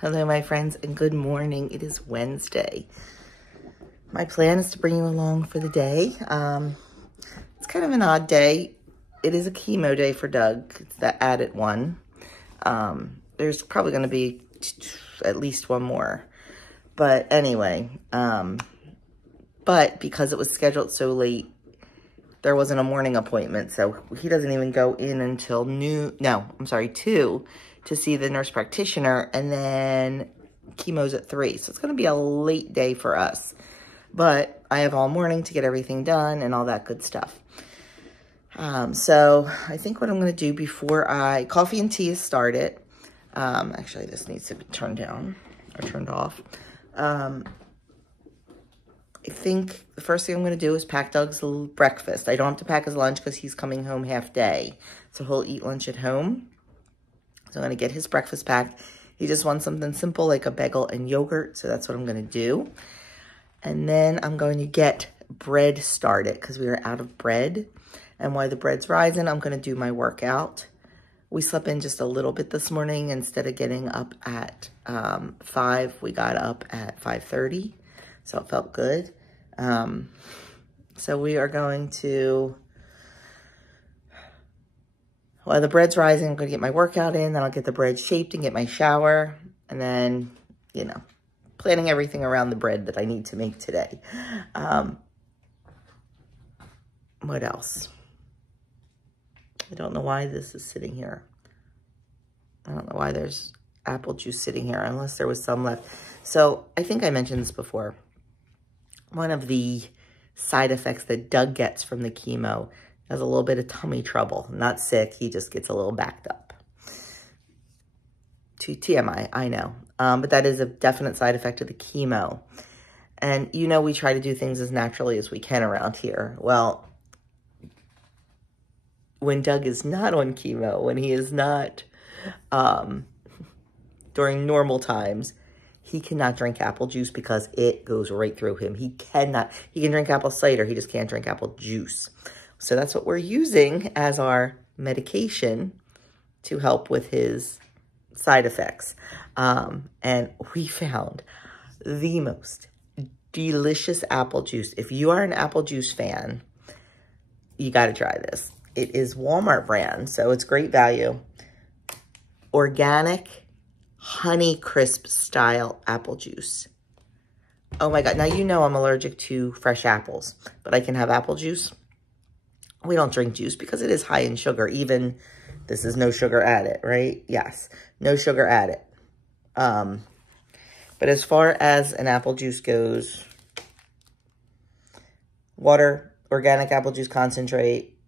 Hello, my friends, and good morning. It is Wednesday. My plan is to bring you along for the day. It's kind of an odd day. It is a chemo day for Doug. It's the added one. There's probably going to be at least one more. But anyway, but because it was scheduled so late, there wasn't a morning appointment. So he doesn't even go in until 2 to see the nurse practitioner, and then chemo's at 3. So it's going to be a late day for us. But I have all morning to get everything done and all that good stuff. So I think what I'm going to do before coffee and tea is started. Actually, this needs to be turned down or turned off. I think the first thing I'm going to do is pack Doug's breakfast. I don't have to pack his lunch because he's coming home half day. So he'll eat lunch at home. So I'm going to get his breakfast packed. He just wants something simple like a bagel and yogurt. So that's what I'm going to do. And then I'm going to get bread started because we are out of bread. And while the bread's rising, I'm going to do my workout. We slept in just a little bit this morning. Instead of getting up at 5, we got up at 5:30. So it felt good. So we are going to... While the bread's rising, I'm going to get my workout in. Then I'll get the bread shaped and get my shower. And then, you know, planning everything around the bread that I need to make today. What else? I don't know why this is sitting here. I don't know why there's apple juice sitting here, unless there was some left. So I think I mentioned this before. One of the side effects that Doug gets from the chemo has a little bit of tummy trouble. Not sick, he just gets a little backed up. TMI, I know. But that is a definite side effect of the chemo. And you know we try to do things as naturally as we can around here. Well, when Doug is not on chemo, when he is not during normal times, he cannot drink apple juice because it goes right through him. He can drink apple cider, he just can't drink apple juice. So that's what we're using as our medication to help with his side effects. And we found the most delicious apple juice. If you are an apple juice fan, you got to try this. It is Walmart brand, so it's great value. Organic Honey Crisp style apple juice. Oh my God. Now, you know I'm allergic to fresh apples, but I can have apple juice. We don't drink juice because it is high in sugar. Even this is no sugar added, right? Yes, no sugar added. But as far as an apple juice goes, water, organic apple juice concentrate,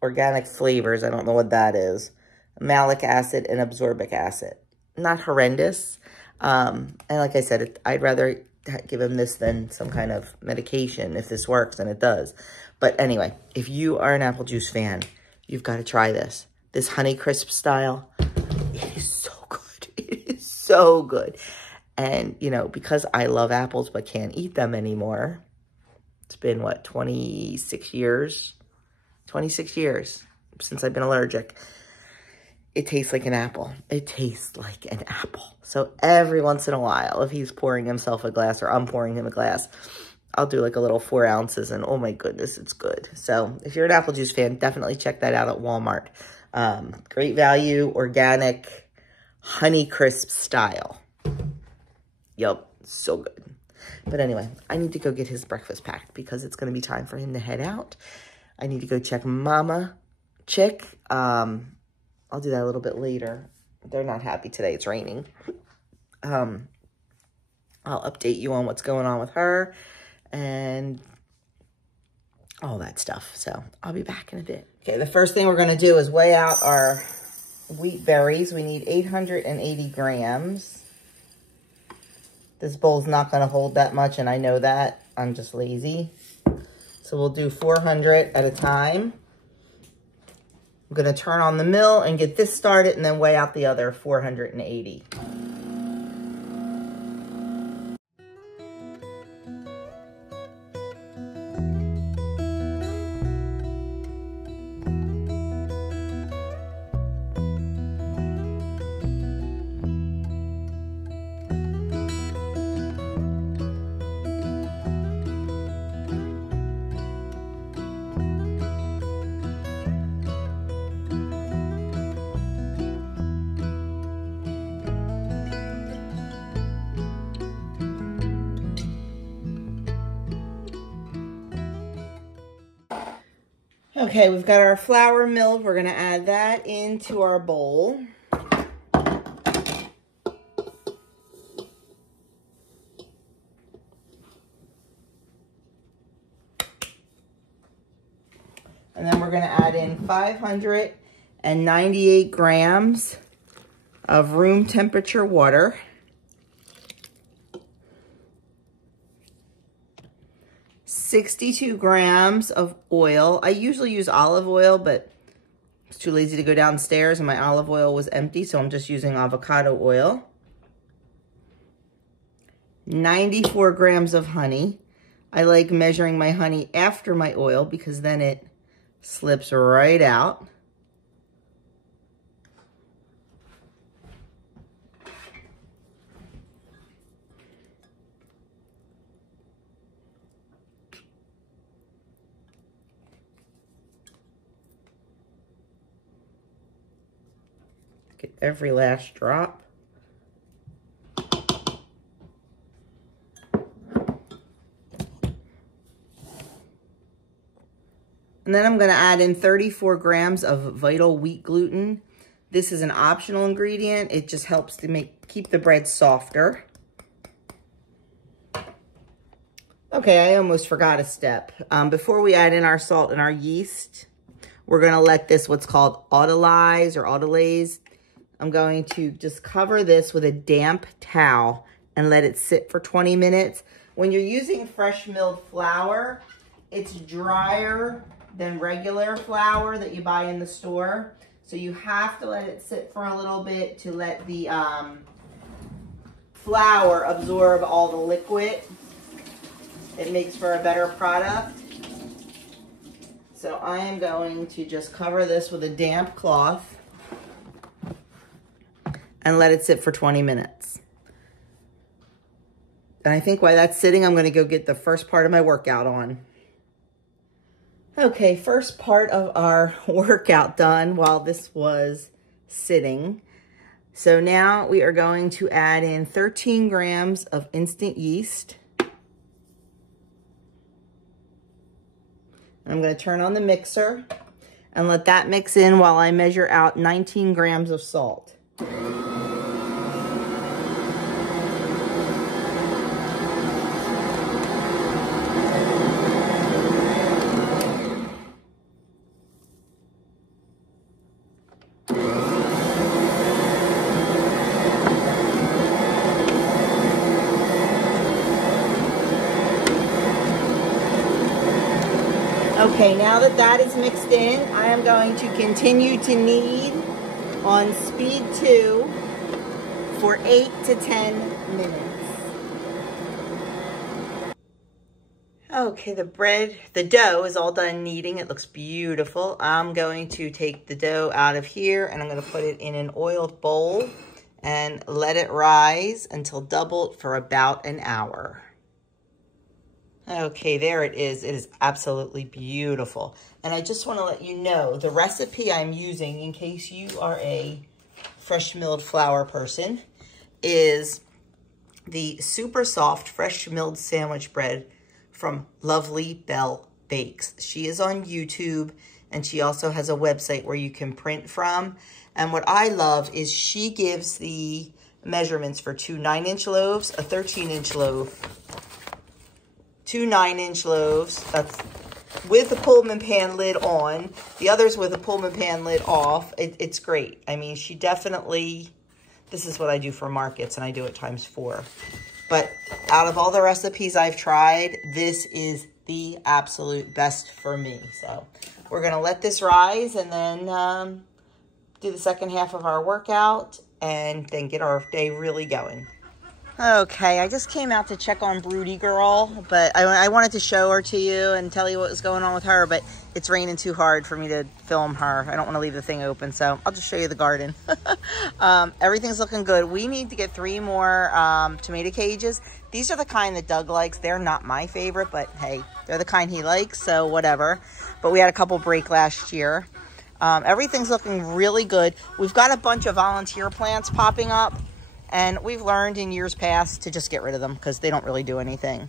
organic flavors, I don't know what that is, malic acid and absorbic acid. Not horrendous. And like I said, I'd rather give him this than some kind of medication if this works, and it does. But anyway, if you are an apple juice fan, you've got to try this. This Honey Crisp style, it is so good. It is so good. And, you know, because I love apples but can't eat them anymore, it's been, what, 26 years? 26 years since I've been allergic. It tastes like an apple. It tastes like an apple. So every once in a while, if he's pouring himself a glass or I'm pouring him a glass, I'll do like a little 4 ounces, and oh my goodness, it's good. So if you're an apple juice fan, definitely check that out at Walmart. Great value, organic, Honey Crisp style. Yup, so good. But anyway, I need to go get his breakfast packed because it's going to be time for him to head out. I need to go check Mama Chick. I'll do that a little bit later. They're not happy today. It's raining. I'll update you on what's going on with her and all that stuff. So I'll be back in a bit. Okay, the first thing we're going to do is weigh out our wheat berries. We need 880 grams. This bowl's not going to hold that much, and I know that. I'm just lazy. So we'll do 400 at a time. I'm going to turn on the mill and get this started and then weigh out the other 480. Okay, we've got our flour milled. We're going to add that into our bowl. And then we're going to add in 598 grams of room temperature water. 62 grams of oil. I usually use olive oil, but it's too lazy to go downstairs and my olive oil was empty, so I'm just using avocado oil. 94 grams of honey. I like measuring my honey after my oil because then it slips right out. Get every last drop. And then I'm going to add in 34 grams of vital wheat gluten. This is an optional ingredient. It just helps to keep the bread softer. Okay, I almost forgot a step. Before we add in our salt and our yeast, we're going to let this what's called autolyze or autolaze. I'm going to just cover this with a damp towel and let it sit for 20 minutes. When you're using fresh milled flour, it's drier than regular flour that you buy in the store. So you have to let it sit for a little bit to let the flour absorb all the liquid. It makes for a better product. So I am going to just cover this with a damp cloth and let it sit for 20 minutes. And I think while that's sitting, I'm going to go get the first part of my workout on. Okay, first part of our workout done while this was sitting. So now we are going to add in 13 grams of instant yeast. I'm going to turn on the mixer and let that mix in while I measure out 19 grams of salt. Okay, now that that is mixed in, I am going to continue to knead on speed 2 for 8 to 10 minutes. Okay, the dough is all done kneading. It looks beautiful. I'm going to take the dough out of here and I'm going to put it in an oiled bowl and let it rise until doubled for about an hour. Okay, there it is. It is absolutely beautiful. And I just want to let you know the recipe I'm using, in case you are a fresh milled flour person, is the super soft fresh milled sandwich bread from Lovely Belle Bakes. She is on YouTube and she also has a website where you can print from. And what I love is she gives the measurements for 2 9-inch loaves, a 13-inch loaf, 2 9-inch loaves, that's with the Pullman pan lid on, the others with the Pullman pan lid off. It's great. I mean, she definitely, this is what I do for markets and I do it ×4. But out of all the recipes I've tried, this is the absolute best for me. So we're gonna let this rise and then do the second half of our workout and then get our day really going. Okay, I just came out to check on Broody Girl, but I wanted to show her to you and tell you what was going on with her, but it's raining too hard for me to film her. I don't want to leave the thing open, so I'll just show you the garden. Everything's looking good. We need to get 3 more tomato cages. These are the kind that Doug likes. They're not my favorite, but hey, they're the kind he likes, so whatever. But we had a couple break last year. Everything's looking really good. We've got a bunch of volunteer plants popping up. And we've learned in years past to just get rid of them because they don't really do anything.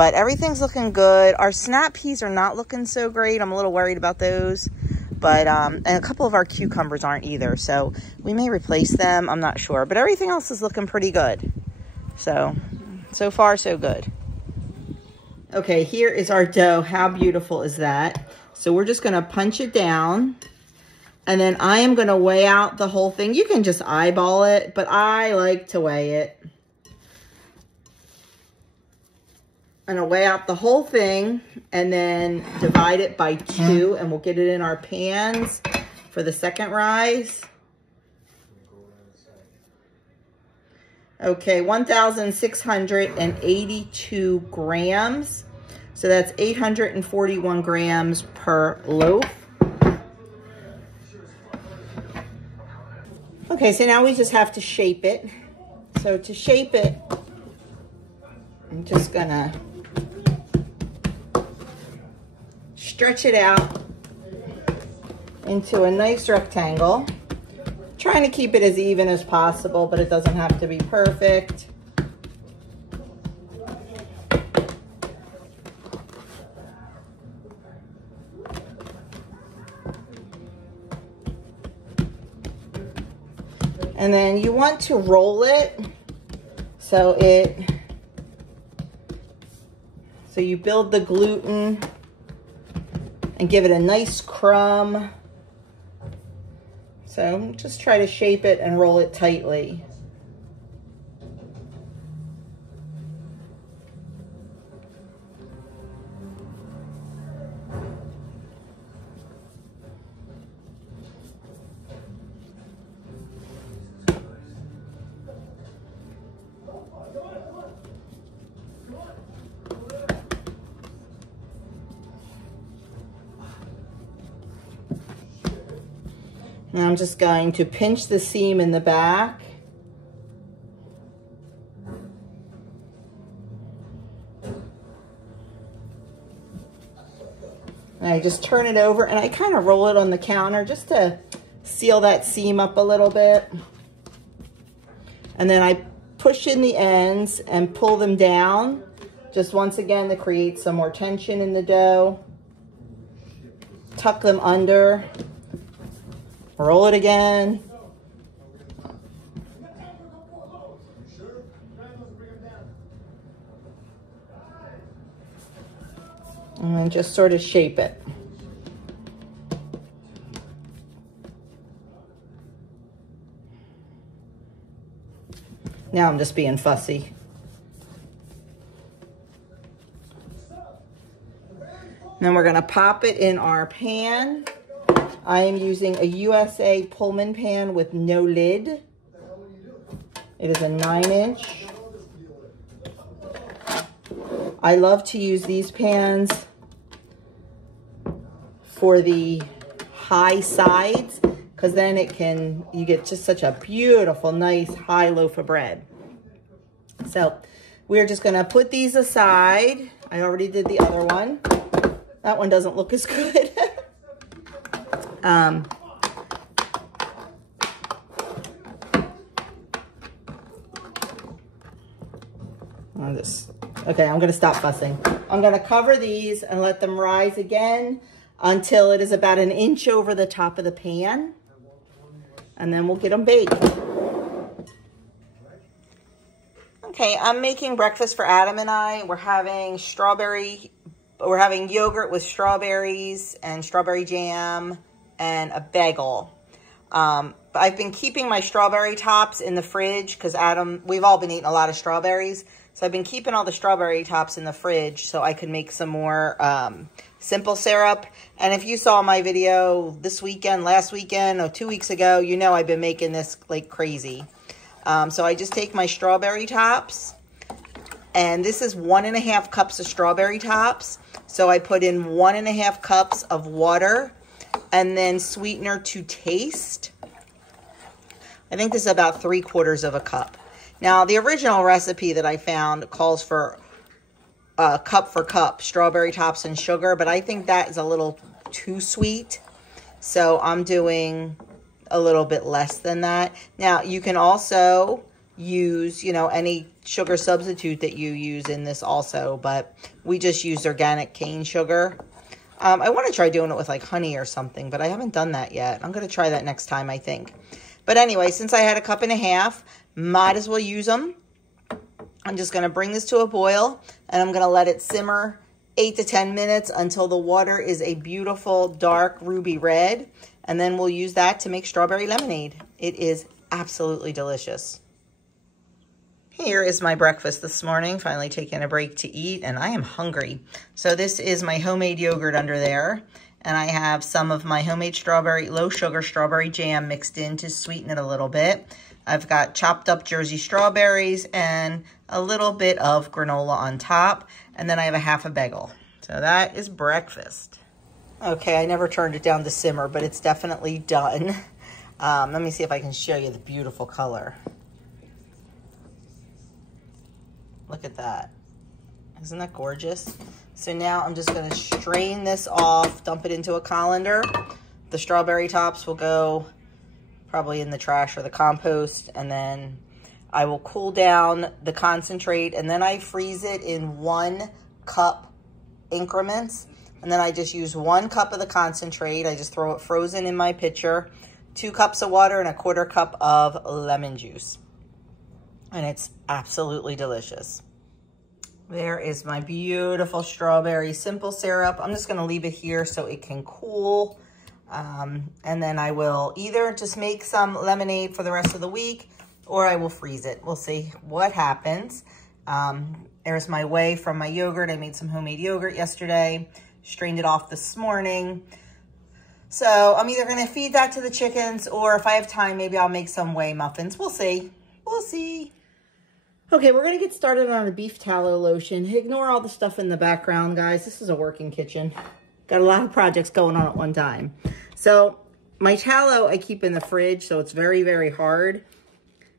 But everything's looking good. Our snap peas are not looking so great. I'm a little worried about those. But, and a couple of our cucumbers aren't either. So we may replace them. I'm not sure. But everything else is looking pretty good. So far, so good. Okay, here is our dough. How beautiful is that? So we're just going to punch it down. And then I am going to weigh out the whole thing. You can just eyeball it, but I like to weigh it. I'm going to weigh out the whole thing and then divide it by 2, and we'll get it in our pans for the second rise. Okay, 1,682 grams. So that's 841 grams per loaf. Okay, so now we just have to shape it. So to shape it, I'm just gonna stretch it out into a nice rectangle. Trying to keep it as even as possible, but it doesn't have to be perfect. And then you want to roll it so you build the gluten and give it a nice crumb. So just try to shape it and roll it tightly. Now I'm just going to pinch the seam in the back. And I just turn it over and I kind of roll it on the counter just to seal that seam up a little bit. And then I push in the ends and pull them down, just once again to create some more tension in the dough. Tuck them under. Roll it again. And then just sort of shape it. Now I'm just being fussy. Then we're going to pop it in our pan. I am using a USA Pullman pan with no lid. It is a 9-inch. I love to use these pans for the high sides because then you get just such a beautiful, nice high loaf of bread. So we're just going to put these aside. I already did the other one. That one doesn't look as good. Okay, I'm going to stop fussing. I'm going to cover these and let them rise again until it is about 1 inch over the top of the pan. And then we'll get them baked. Okay, I'm making breakfast for Adam and I. We're having yogurt with strawberries and strawberry jam and a bagel. But I've been keeping my strawberry tops in the fridge because we've all been eating a lot of strawberries. So I've been keeping all the strawberry tops in the fridge so I could make some more simple syrup. And if you saw my video this weekend, last weekend, or 2 weeks ago, you know I've been making this like crazy. So I just take my strawberry tops, and this is 1.5 cups of strawberry tops. So I put in 1.5 cups of water and then sweetener to taste. I think this is about 3/4 of a cup. Now, the original recipe that I found calls for cup for cup, strawberry tops and sugar, but I think that is a little too sweet. So I'm doing a little bit less than that. Now, you can also use, any sugar substitute that you use in this also, but we just used organic cane sugar. I want to try doing it with like honey or something, but I haven't done that yet. I'm going to try that next time, I think. But anyway, since I had a cup and a half, might as well use them. I'm just going to bring this to a boil, and I'm going to let it simmer 8 to 10 minutes until the water is a beautiful dark ruby red, and then we'll use that to make strawberry lemonade. It is absolutely delicious. Here is my breakfast this morning, finally taking a break to eat, and I am hungry. So this is my homemade yogurt under there, and I have some of my homemade strawberry, low sugar strawberry jam mixed in to sweeten it a little bit. I've got chopped up Jersey strawberries and a little bit of granola on top, and then I have a half a bagel. So that is breakfast. Okay, I never turned it down to simmer, but it's definitely done. Let me see if I can show you the beautiful color. Look at that. Isn't that gorgeous? So now I'm just going to strain this off, dump it into a colander. The strawberry tops will go probably in the trash or the compost, and then I will cool down the concentrate, and then I freeze it in 1 cup increments. And then I just use 1 cup of the concentrate. I just throw it frozen in my pitcher, 2 cups of water, and a 1/4 cup of lemon juice. And it's absolutely delicious. There is my beautiful strawberry simple syrup. I'm just gonna leave it here so it can cool. And then I will either just make some lemonade for the rest of the week, or I will freeze it. We'll see what happens. There's my whey from my yogurt. I made some homemade yogurt yesterday, strained it off this morning. So I'm either gonna feed that to the chickens, or if I have time, maybe I'll make some whey muffins. We'll see. We'll see. Okay, we're going to get started on the beef tallow lotion. Ignore all the stuff in the background, guys. This is a working kitchen. Got a lot of projects going on at one time. So my tallow I keep in the fridge, so it's very, very hard.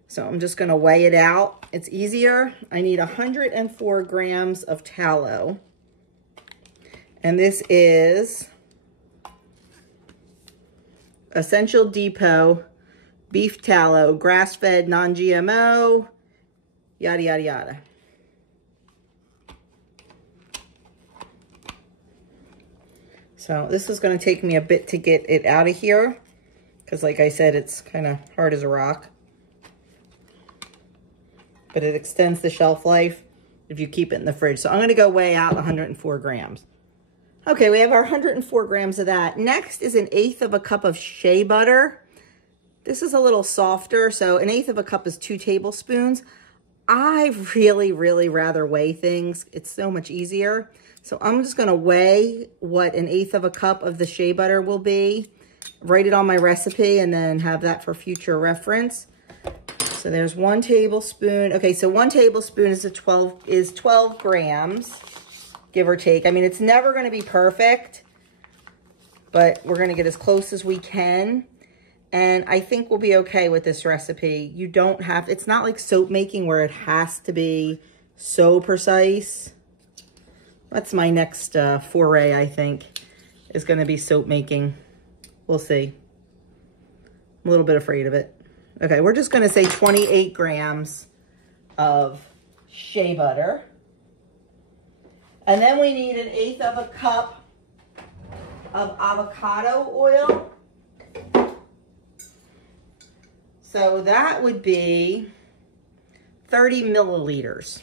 So I'm just going to weigh it out. It's easier. I need 104 grams of tallow. And this is Essential Depot beef tallow, grass-fed, non-GMO, yada, yada, yada. So this is going to take me a bit to get it out of here, because like I said, it's kind of hard as a rock. But it extends the shelf life if you keep it in the fridge. So I'm going to go weigh out 104 grams. Okay, we have our 104 grams of that. Next is 1/8 of a cup of shea butter. This is a little softer, so 1/8 of a cup is 2 tablespoons. I really, really rather weigh things. It's so much easier. So I'm just gonna weigh what 1/8 of a cup of the shea butter will be, write it on my recipe, and then have that for future reference. So there's 1 tablespoon. Okay, so 1 tablespoon is 12 grams, give or take. I mean, it's never gonna be perfect, but we're gonna get as close as we can. And I think we'll be okay with this recipe. You don't have, it's not like soap making where it has to be so precise. That's my next foray, I think, is gonna be soap making. We'll see. I'm a little bit afraid of it. Okay, we're just gonna say 28 grams of shea butter. And then we need 1/8 of a cup of avocado oil. So that would be 30 milliliters.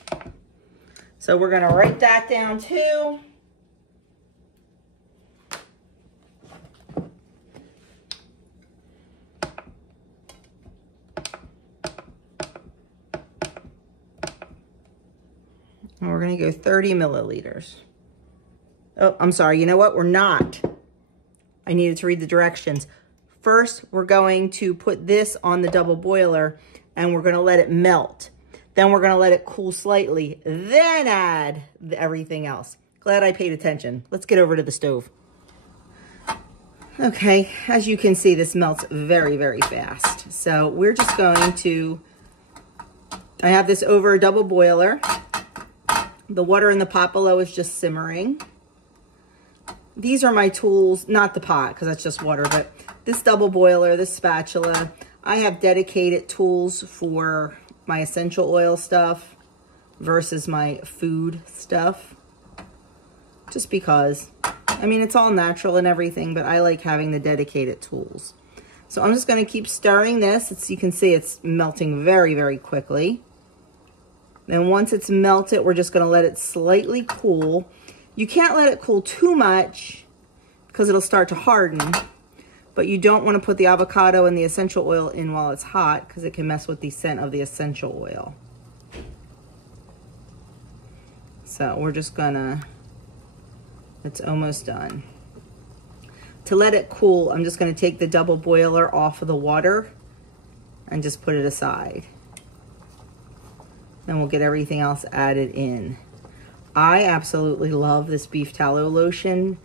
So we're gonna write that down too. And we're gonna go 30 milliliters. Oh, I'm sorry, you know what? We're not. I needed to read the directions. First, we're going to put this on the double boiler and we're gonna let it melt. Then we're gonna let it cool slightly, then add everything else. Glad I paid attention. Let's get over to the stove. Okay, as you can see, this melts very, very fast. So we're just going to, I have this over a double boiler. The water in the pot below is just simmering. These are my tools, not the pot, because that's just water, but this double boiler, this spatula. I have dedicated tools for my essential oil stuff. versus my food stuff. Just because, I mean, it's all natural and everything, but I like having the dedicated tools. So I'm just going to keep stirring this. You can see it's melting very, very quickly. Then once it's melted, we're just going to let it slightly cool. You can't let it cool too much because it'll start to harden. But you don't want to put the avocado and the essential oil in while it's hot because it can mess with the scent of the essential oil. So we're just gonna, it's almost done. To let it cool, I'm just gonna take the double boiler off of the water and just put it aside. Then we'll get everything else added in. I absolutely love this beef tallow lotion.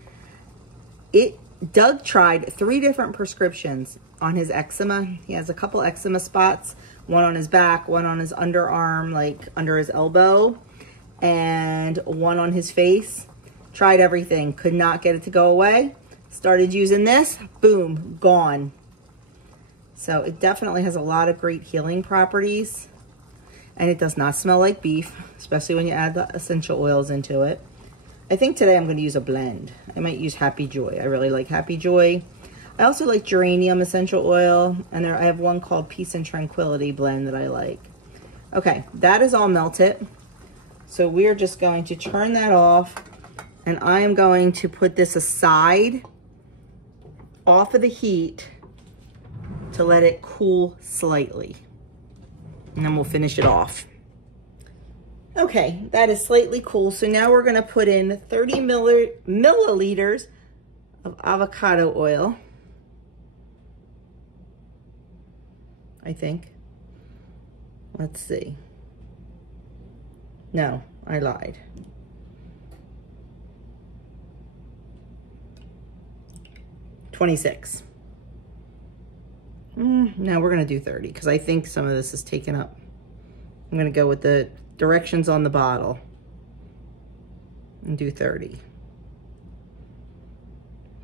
Doug tried 3 different prescriptions on his eczema. He has a couple eczema spots, one on his back, one on his underarm, like under his elbow, and one on his face. Tried everything, could not get it to go away. Started using this, boom, gone. So it definitely has a lot of great healing properties, and it does not smell like beef, especially when you add the essential oils into it. I think today I'm going to use a blend. I might use Happy Joy. I really like Happy Joy. I also like geranium essential oil, and I have one called Peace and Tranquility blend that I like. Okay, that is all melted. So we're just going to turn that off, and I am going to put this aside off of the heat to let it cool slightly. And then we'll finish it off. Okay, that is slightly cool. So now we're gonna put in 30 milliliters of avocado oil, I think. Let's see. No, I lied. $26. Now we're gonna do 30 because I think some of this is taken up. I'm gonna go with the directions on the bottle and do 30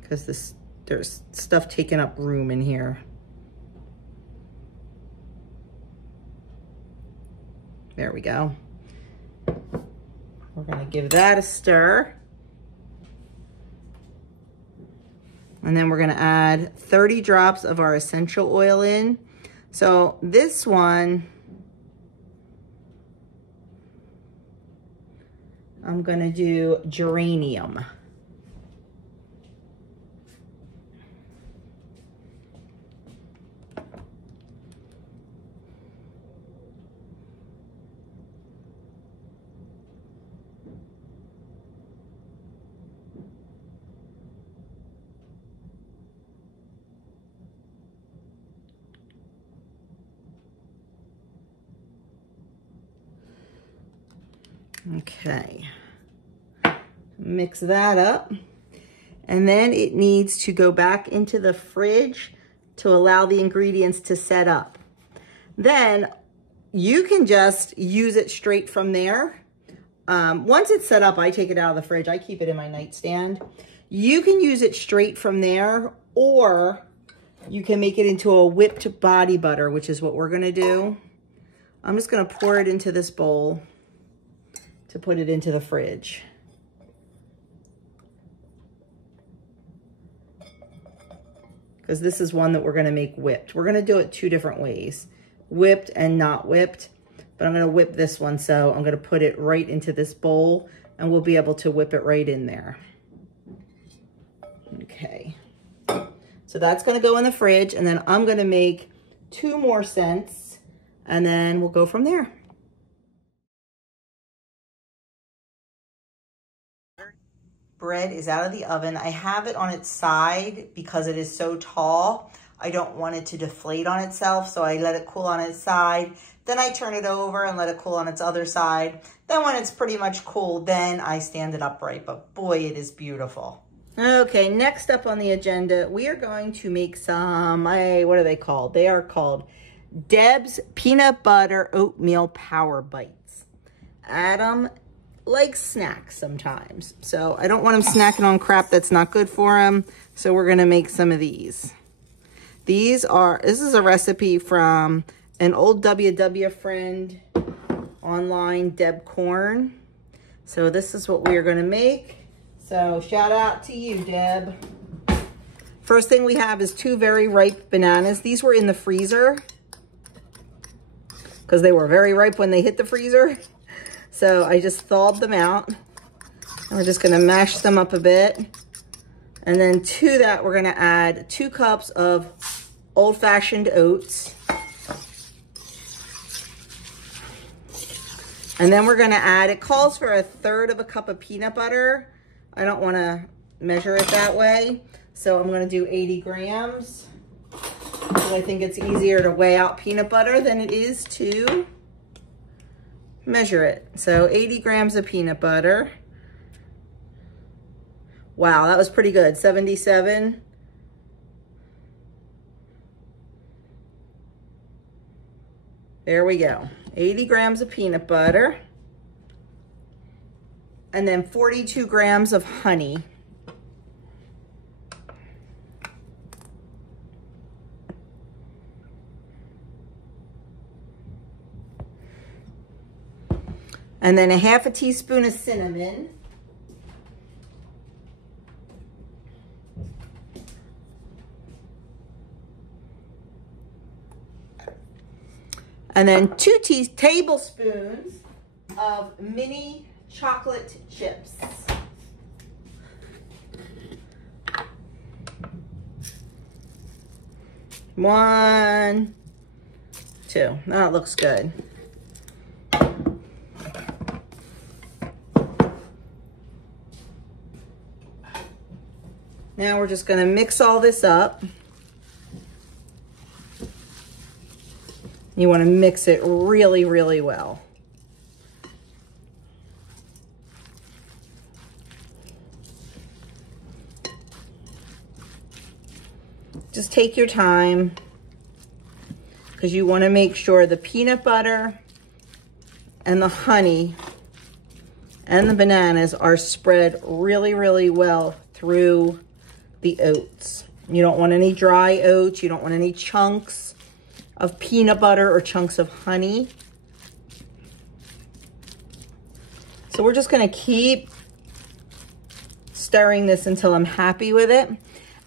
because there's stuff taking up room in here. There we go. We're gonna give that a stir, and then we're gonna add 30 drops of our essential oil in. So this one, I'm gonna do geranium. Okay, mix that up, and then it needs to go back into the fridge to allow the ingredients to set up. Then you can just use it straight from there. Once it's set up, I take it out of the fridge. I keep it in my nightstand. You can use it straight from there, or you can make it into a whipped body butter, which is what we're gonna do. I'm just gonna pour it into this bowl to put it into the fridge. Because this is one that we're gonna make whipped. We're gonna do it 2 different ways, whipped and not whipped, but I'm gonna whip this one, so I'm gonna put it right into this bowl and we'll be able to whip it right in there. Okay, so that's gonna go in the fridge, and then I'm gonna make 2 more scents, and then we'll go from there. Bread is out of the oven. I have it on its side because it is so tall. I don't want it to deflate on itself, so I let it cool on its side. Then I turn it over and let it cool on its other side. Then when it's pretty much cool, then I stand it upright. But boy, it is beautiful. Okay, next up on the agenda, we are going to make some, what are they called? They are called Deb's Peanut Butter Oatmeal Power Bites. Adam likes snacks sometimes, so I don't want him snacking on crap that's not good for him, so we're gonna make some of these. This is a recipe from an old WW friend online Deb Corn. So this is what we are gonna make. So shout out to you, Deb. First thing we have is 2 very ripe bananas. These were in the freezer because they were very ripe when they hit the freezer. So I just thawed them out. And we're just gonna mash them up a bit. And then to that, we're gonna add 2 cups of old-fashioned oats. And then we're gonna add, it calls for 1/3 cup of peanut butter. I don't wanna measure it that way. So I'm gonna do 80 grams. Because I think it's easier to weigh out peanut butter than it is to measure it. So 80 grams of peanut butter. Wow, that was pretty good, 77. There we go, 80 grams of peanut butter. And then 42 grams of honey. And then 1/2 teaspoon of cinnamon. And then 2 tablespoons of mini chocolate chips. One, 2. That looks good. Now we're just gonna mix all this up. You wanna mix it really, really well. Just take your time because you wanna make sure the peanut butter and the honey and the bananas are spread really, really well through the oats. You don't want any dry oats. You don't want any chunks of peanut butter or chunks of honey. So we're just gonna keep stirring this until I'm happy with it.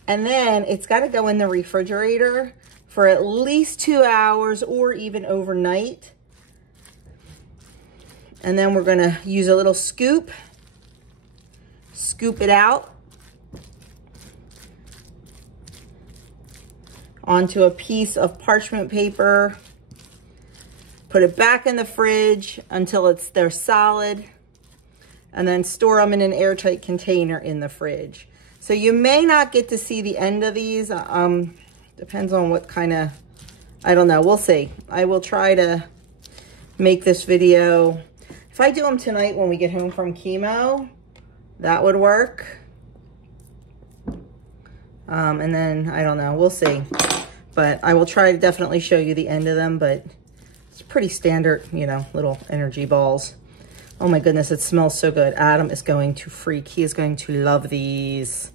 And then it's gotta go in the refrigerator for at least 2 hours or even overnight. And then we're gonna use a little scoop it out onto a piece of parchment paper, put it back in the fridge until they're solid, and then store them in an airtight container in the fridge. So you may not get to see the end of these. Depends on what kind of, I don't know, we'll see. I will try to make this video. If I do them tonight when we get home from chemo, that would work. And then, I don't know, we'll see. But I will try to definitely show you the end of them, but it's pretty standard, you know, little energy balls. Oh my goodness, it smells so good. Adam is going to freak. He is going to love these.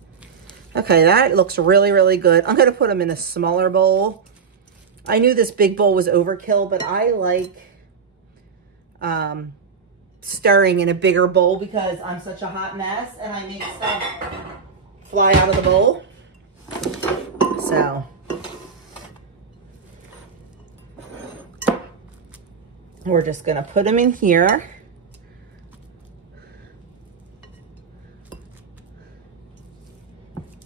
Okay, that looks really, really good. I'm gonna put them in a smaller bowl. I knew this big bowl was overkill, but I like stirring in a bigger bowl because I'm such a hot mess and I make stuff fly out of the bowl. So we're just gonna put them in here.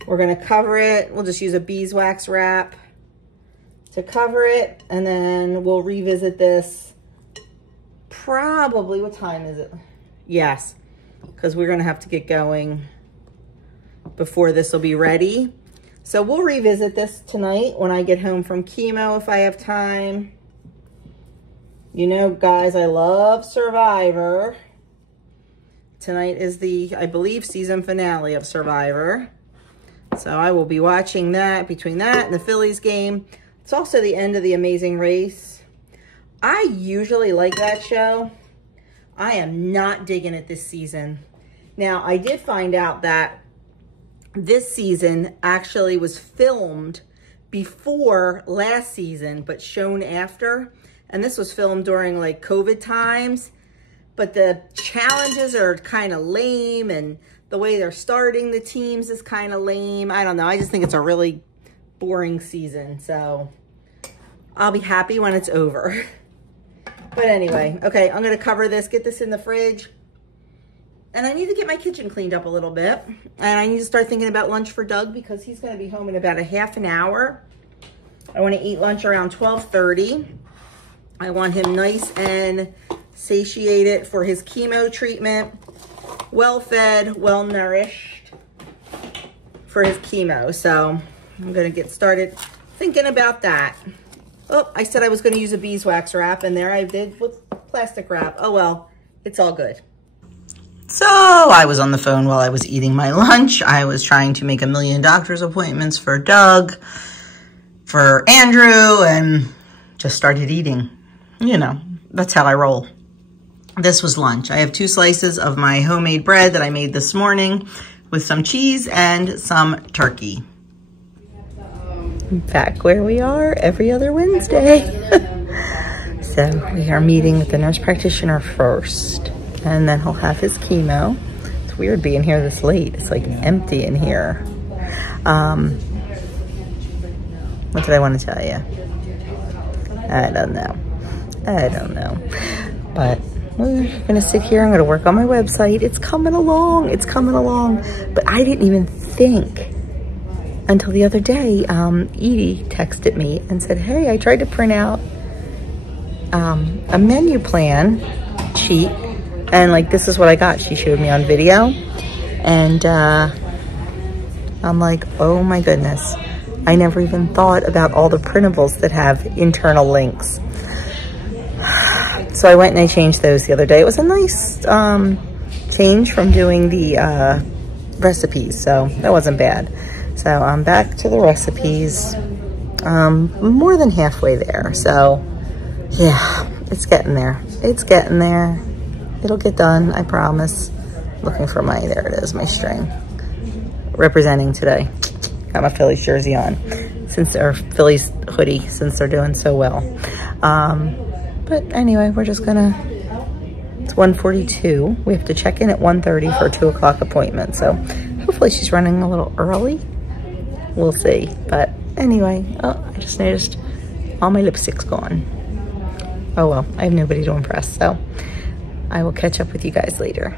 We're gonna cover it. We'll just use a beeswax wrap to cover it, and then we'll revisit this probably, what time is it? Yes, because we're gonna have to get going before this will be ready. So we'll revisit this tonight when I get home from chemo if I have time. You know, guys, I love Survivor. Tonight is the, I believe, season finale of Survivor. So I will be watching that, between that and the Phillies game. It's also the end of The Amazing Race. I usually like that show. I am not digging it this season. Now, I did find out that this season actually was filmed before last season, but shown after. And this was filmed during like COVID times, but the challenges are kind of lame, and the way they're starting the teams is kind of lame. I don't know. I just think it's a really boring season. So I'll be happy when it's over. But anyway, okay, I'm going to cover this, get this in the fridge. And I need to get my kitchen cleaned up a little bit. And I need to start thinking about lunch for Doug because he's going to be home in about a half an hour. I want to eat lunch around 12:30. I want him nice and satiated for his chemo treatment. Well-fed, well-nourished for his chemo. So I'm going to get started thinking about that. Oh, I said I was going to use a beeswax wrap, and there I did with plastic wrap. Oh, well, it's all good. So I was on the phone while I was eating my lunch. I was trying to make a million doctor's appointments for Doug, for Andrew, and just started eating. You know, that's how I roll. This was lunch. I have 2 slices of my homemade bread that I made this morning with some cheese and some turkey. Back where we are every other Wednesday. So we are meeting with the nurse practitioner first, and then he'll have his chemo. It's weird being here this late. It's like empty in here. What did I want to tell you? I don't know. But we're gonna sit here. I'm gonna work on my website. It's coming along. But I didn't even think until the other day, Edie texted me and said, hey, I tried to print out a menu plan sheet, and like, this is what I got. She showed me on video, and I'm like, oh my goodness. I never even thought about all the printables that have internal links. So I went and I changed those the other day. It was a nice change from doing the recipes, so that wasn't bad. So I'm back to the recipes, more than halfway there. So yeah, it's getting there. It'll get done, I promise. Looking for my, there it is, my string. Representing today. Got my Phillies jersey on, or Phillies hoodie, since they're doing so well. But anyway, we're just gonna, it's 1:42. We have to check in at 1:30 for a 2 o'clock appointment. So hopefully she's running a little early. We'll see. But anyway, oh, I just noticed all my lipstick's gone. Oh well, I have nobody to impress, so I will catch up with you guys later.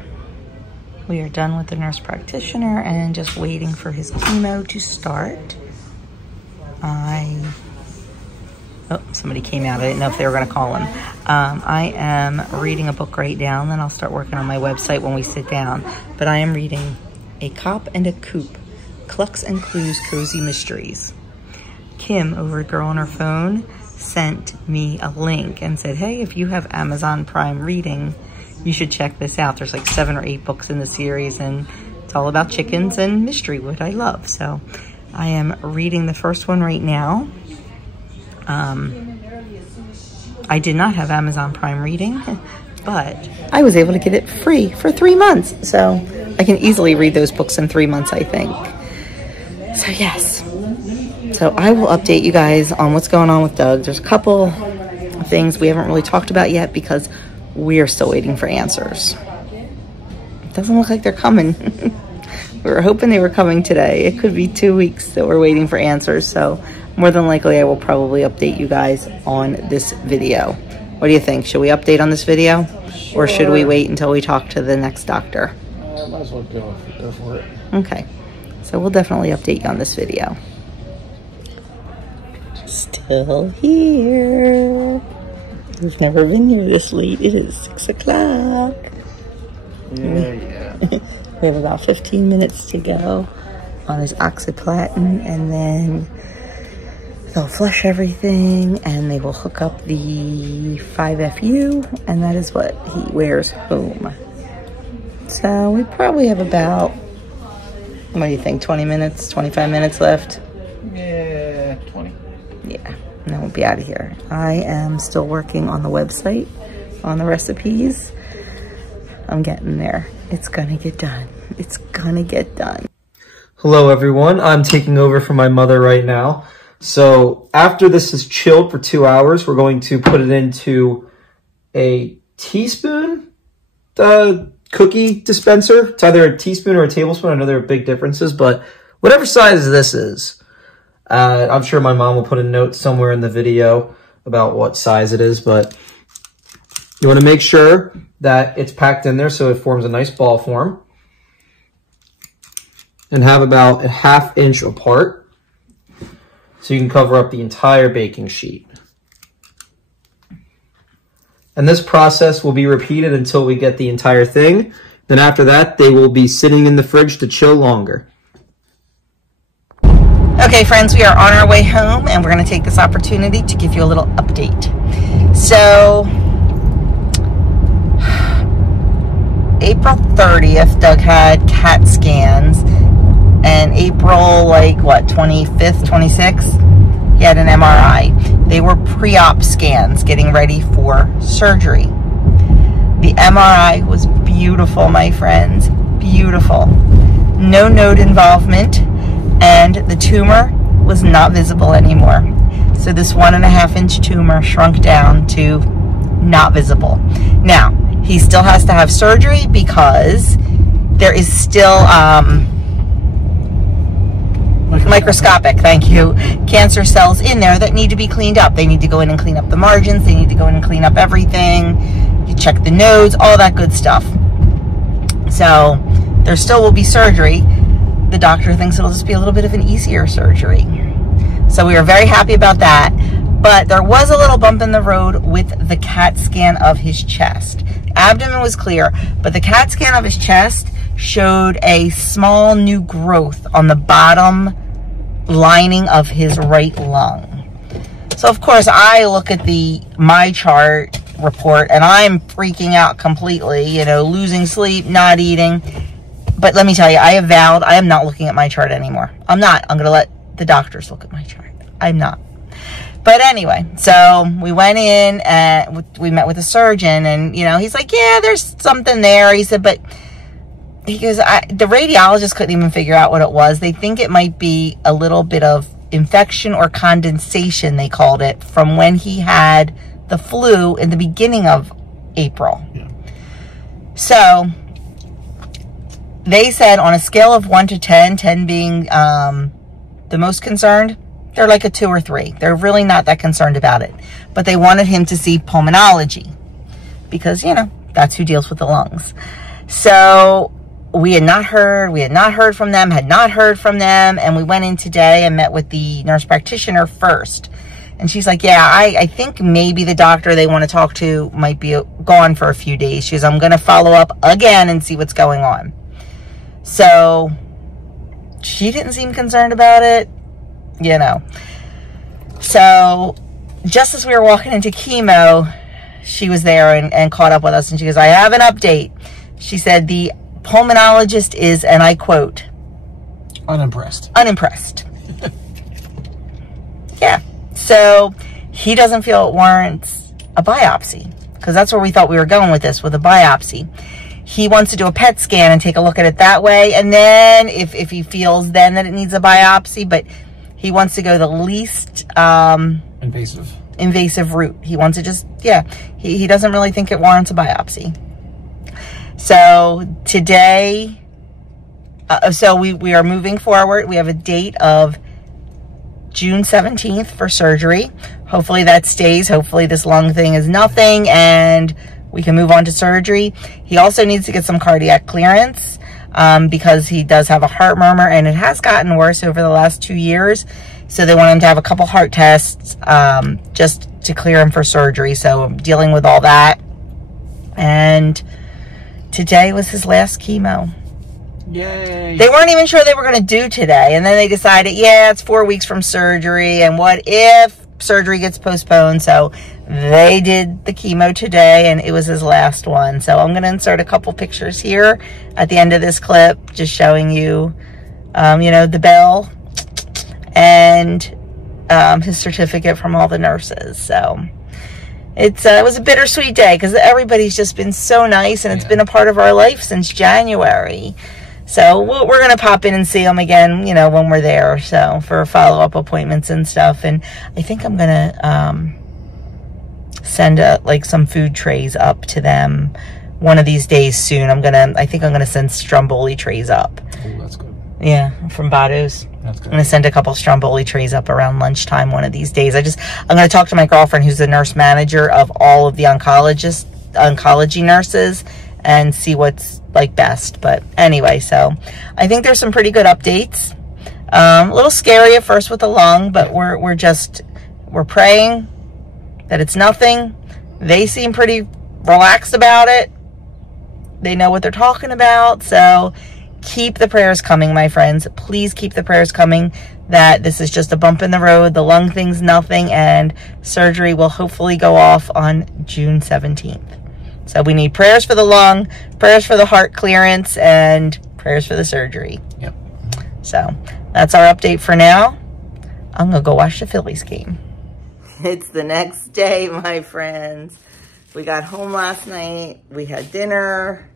We are done with the nurse practitioner and just waiting for his chemo to start. Oh, somebody came out. I didn't know if they were going to call him. I am reading a book right now, and then I'll start working on my website when we sit down. But I am reading A Cop and a Coop, Clucks and Clues, Cozy Mysteries. Kim, over at Girl on Her Phone, sent me a link and said, hey, if you have Amazon Prime Reading, you should check this out. There's like 7 or 8 books in the series, and it's all about chickens and mystery, what I love. So I am reading the first one right now. I did not have Amazon Prime Reading, but I was able to get it free for 3 months. So I can easily read those books in 3 months, I think. So yes. So I will update you guys on what's going on with Doug. There's a couple of things we haven't really talked about yet because we're still waiting for answers. It doesn't look like they're coming. We were hoping they were coming today. It could be 2 weeks that we're waiting for answers. So more than likely, I will probably update you guys on this video. What do you think? Should we update on this video? Or should we wait until we talk to the next doctor? Might as well go for it. Okay. So we'll definitely update you on this video. Still here. We've never been here this late. It is 6 o'clock. Yeah. We have about 15 minutes to go on his oxyplatin, and then they'll flush everything, and they will hook up the 5FU, and that is what he wears home. So we probably have about, what do you think, 20 minutes, 25 minutes left? Yeah, 20. Yeah, and then we'll be out of here. I am still working on the website, on the recipes. I'm getting there. It's gonna get done. It's gonna get done. Hello everyone, I'm taking over for my mother right now. So after this is chilled for 2 hours, we're going to put it into a teaspoon cookie dispenser. It's either a teaspoon or a tablespoon. I know there are big differences, but whatever size this is, I'm sure my mom will put a note somewhere in the video about what size it is, but you want to make sure that it's packed in there so it forms a nice ball form, and have about a 1/2 inch apart so you can cover up the entire baking sheet. And this process will be repeated until we get the entire thing. Then after that, they will be sitting in the fridge to chill longer. Okay, friends, we are on our way home, and we're going to take this opportunity to give you a little update. So, April 30th, Doug had CAT scans, and April, like, what, 25th, 26th, he had an MRI. They were pre-op scans, getting ready for surgery. The MRI was beautiful, my friends, beautiful. No node involvement, and the tumor was not visible anymore. So this 1.5 inch tumor shrunk down to not visible. Now, he still has to have surgery because there is still microscopic, thank you, cancer cells in there that need to be cleaned up. They need to go in and clean up the margins. They need to go in and clean up everything. You check the nodes, all that good stuff. So there still will be surgery. The doctor thinks it'll just be a little bit of an easier surgery. So we are very happy about that. But there was a little bump in the road with the CAT scan of his chest. Abdomen was clear, but the CAT scan of his chest showed a small new growth on the bottom lining of his right lung. So of course I look at my chart report and I'm freaking out completely, you know, losing sleep, not eating. But let me tell you, I have vowed I am not looking at my chart anymore. I'm not. I'm going to let the doctors look at my chart. I'm not. But anyway, so we went in and we met with a surgeon, and, you know, he's like, yeah, there's something there. He said, but he goes, the radiologist couldn't even figure out what it was. They think it might be a little bit of infection or condensation, they called it, from when he had the flu in the beginning of April. Yeah. So they said on a scale of 1 to 10, 10 being the most concerned, they're like a 2 or 3. They're really not that concerned about it. But they wanted him to see pulmonology because, you know, that's who deals with the lungs. So we had not heard from them, and we went in today and met with the nurse practitioner first. And she's like, yeah, I think maybe the doctor they want to talk to might be gone for a few days. She goes, I'm going to follow up again and see what's going on. So she didn't seem concerned about it, you know. So just as we were walking into chemo, she was there and caught up with us, and she goes, I have an update. She said the pulmonologist is, and I quote, unimpressed. Unimpressed. Yeah. So he doesn't feel it warrants a biopsy, because that's where we thought we were going with this, with a biopsy. He wants to do a PET scan and take a look at it that way. And then if he feels then that it needs a biopsy, but he wants to go the least invasive route. He wants to just, yeah, he doesn't really think it warrants a biopsy. So today, so we are moving forward. We have a date of June 17th for surgery. Hopefully that stays. Hopefully this lung thing is nothing and we can move on to surgery. He also needs to get some cardiac clearance because he does have a heart murmur, and it has gotten worse over the last 2 years. So they want him to have a couple heart tests just to clear him for surgery. So I'm dealing with all that. And today was his last chemo. Yay. They weren't even sure they were going to do today. And then they decided, yeah, it's 4 weeks from surgery. And what if surgery gets postponed? So they did the chemo today, and it was his last one. So I'm going to insert a couple pictures here at the end of this clip, just showing you, you know, the bell and his certificate from all the nurses. So it was a bittersweet day because everybody's just been so nice, and it's been a part of our life since January. So we're going to pop in and see them again, you know, when we're there. So for follow-up appointments and stuff. And I think I'm going to send like some food trays up to them one of these days soon. I think I'm going to send Stromboli trays up. Oh, that's good. Yeah, from Bado's. That's good. I'm going to send a couple Stromboli trays up around lunchtime one of these days. I'm going to talk to my girlfriend who's the nurse manager of all of the oncology nurses and see what's like best. But anyway, so I think there's some pretty good updates. A little scary at first with the lung, but we're praying that it's nothing. They seem pretty relaxed about it. They know what they're talking about. So keep the prayers coming, my friends. Please keep the prayers coming that this is just a bump in the road. The lung thing's nothing, and surgery will hopefully go off on June 17th. So we need prayers for the lung, prayers for the heart clearance, and prayers for the surgery. Yep. So that's our update for now. I'm going to go watch the Phillies game. It's the next day, my friends. We got home last night. We had dinner.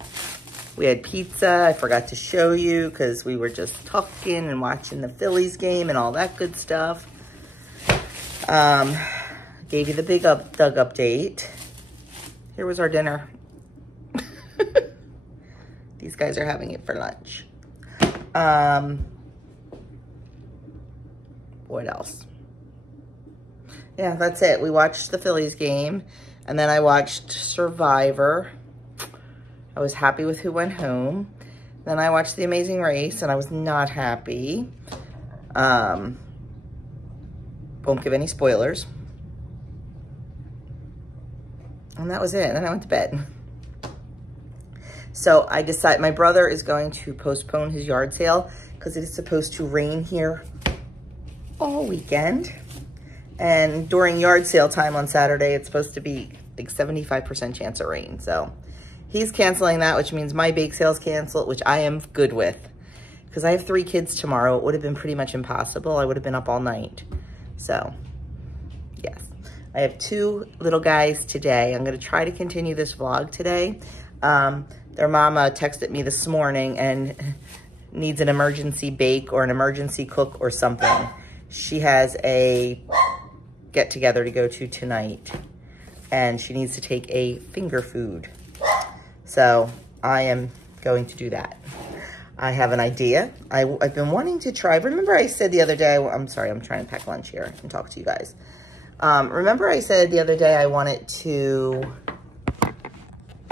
We had pizza. I forgot to show you because we were just talking and watching the Phillies game and all that good stuff. Gave you the big Doug update. Here was our dinner. These guys are having it for lunch. What else? Yeah, that's it. We watched the Phillies game, and then I watched Survivor. I was happy with who went home. Then I watched The Amazing Race, and I was not happy. Won't give any spoilers. And that was it. And then I went to bed. So I decided my brother is going to postpone his yard sale because it is supposed to rain here all weekend. And during yard sale time on Saturday, it's supposed to be like 75% chance of rain. So he's canceling that, which means my bake sale's canceled, which I am good with. Because I have 3 kids tomorrow. It would have been pretty much impossible. I would have been up all night. So, yes. I have 2 little guys today. I'm going to try to continue this vlog today. Their mama texted me this morning and needs an emergency bake or an emergency cook or something. She has a get-together to go to tonight, and she needs to take a finger food. So I am going to do that. I have an idea. I've been wanting to try. Remember I said the other day, I'm sorry, I'm trying to pack lunch here and talk to you guys. Remember I said the other day I wanted to,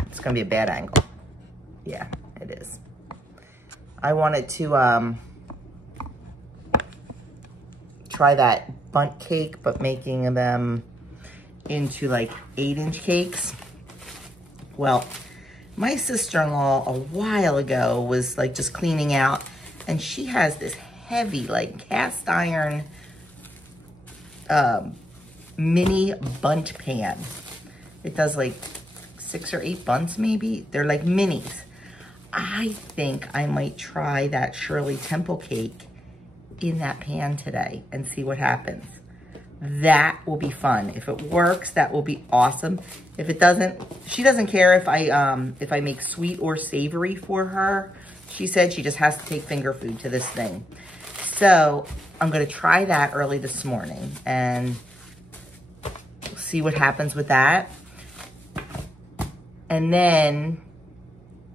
it's going to be a bad angle. Yeah, it is. I wanted to try that bundt cake, but making them into like 8-inch cakes. Well, my sister-in-law a while ago was like just cleaning out, and she has this heavy like cast iron mini bundt pan. It does like 6 or 8 bunts maybe. They're like minis. I think I might try that Shirley Temple cake in that pan today and see what happens. That will be fun. If it works, that will be awesome. If it doesn't, she doesn't care if I make sweet or savory for her. She said she just has to take finger food to this thing. So I'm going to try that early this morning and see what happens with that. And then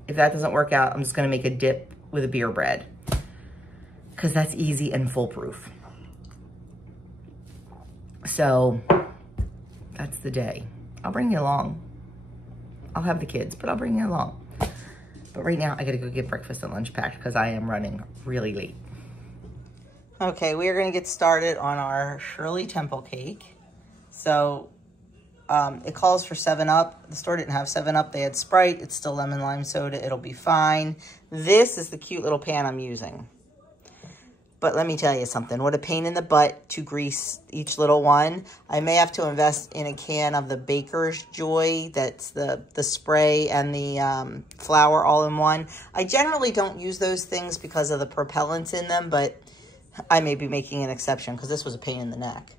if that doesn't work out, I'm just going to make a dip with a beer bread, because that's easy and foolproof. So that's the day. I'll bring you along. I'll have the kids, but I'll bring you along. But right now I gotta go get breakfast and lunch packed because I am running really late. Okay, we are gonna get started on our Shirley Temple cake. So it calls for 7-Up. The store didn't have 7-Up. They had Sprite. It's still lemon lime soda. It'll be fine. This is the cute little pan I'm using. But let me tell you something. What a pain in the butt to grease each little one. I may have to invest in a can of the Baker's Joy. That's the spray and the flour all in one. I generally don't use those things because of the propellants in them, but I may be making an exception because this was a pain in the neck.